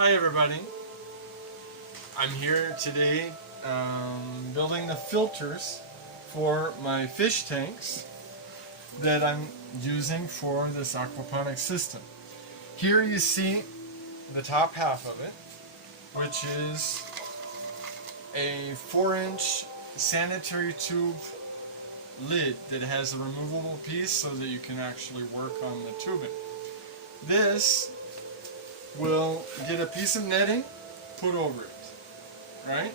Hi everybody, I'm here today building the filters for my fish tanks that I'm using for this aquaponics system. Here you see the top half of it, which is a 4-inch sanitary tube lid that has a removable piece so that you can actually work on the tubing. This will get a piece of netting, put over it, right?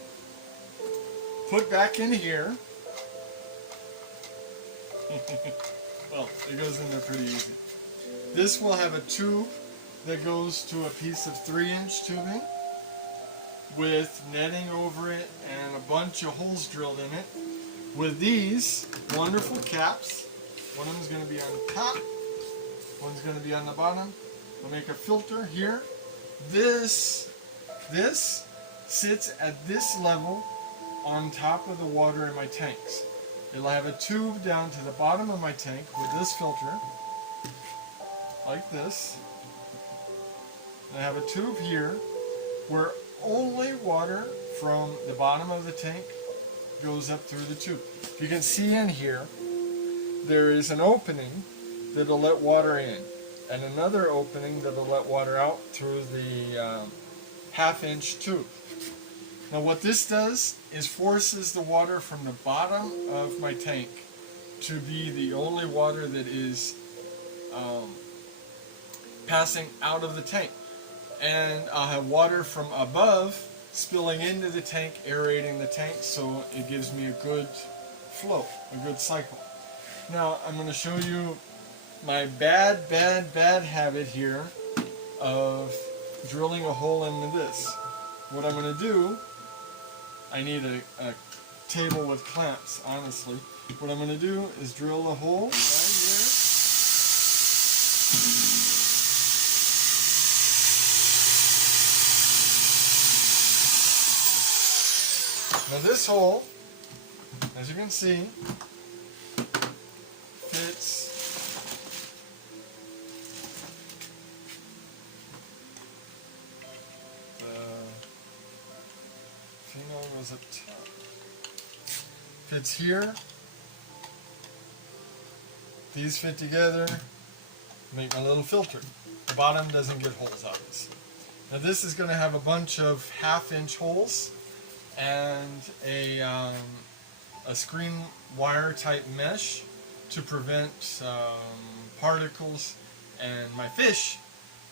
Put back in here. Well, it goes in there pretty easy. This will have a tube that goes to a piece of 3-inch tubing with netting over it and a bunch of holes drilled in it with these wonderful caps. One of them is going to be on the top, one's going to be on the bottom. We'll make a filter here. This sits at this level on top of the water in my tanks. It'll have a tube down to the bottom of my tank with this filter, like this. I have a tube here where only water from the bottom of the tank goes up through the tube. You can see in here, there is an opening that'll let water in, and another opening that'll let water out through the 1/2-inch tube. Now what this does is forces the water from the bottom of my tank to be the only water that is passing out of the tank. And I'll have water from above spilling into the tank, aerating the tank, so it gives me a good flow, a good cycle. Now I'm going to show you my bad habit here of drilling a hole into this. What I'm going to do, I need a table with clamps, honestly. What I'm going to do is drill a hole right here. Now this hole, as you can see, fits goes up top. Fits here. These fit together. Make my little filter. The bottom doesn't get holes, obviously. Now this is going to have a bunch of 1/2-inch holes and a screen wire type mesh to prevent particles and my fish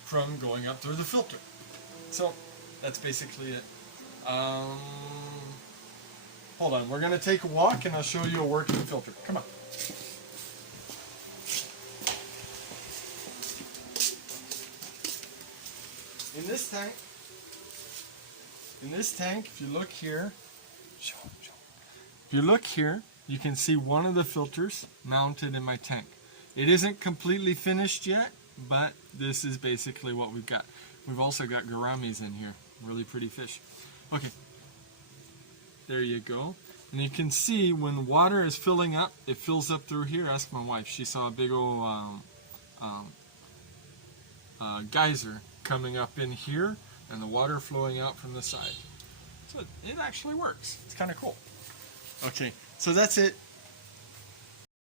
from going up through the filter. So that's basically it. Hold on, we're going to take a walk and I'll show you a working filter. Come on. In this tank, if you look here, you can see one of the filters mounted in my tank. It isn't completely finished yet, but this is basically what we've got. We've also got gouramis in here, really pretty fish. Okay, there you go. And you can see when water is filling up, it fills up through here. Ask my wife, she saw a big old geyser coming up in here and the water flowing out from the side. So it actually works. It's kind of cool. Okay, so that's it.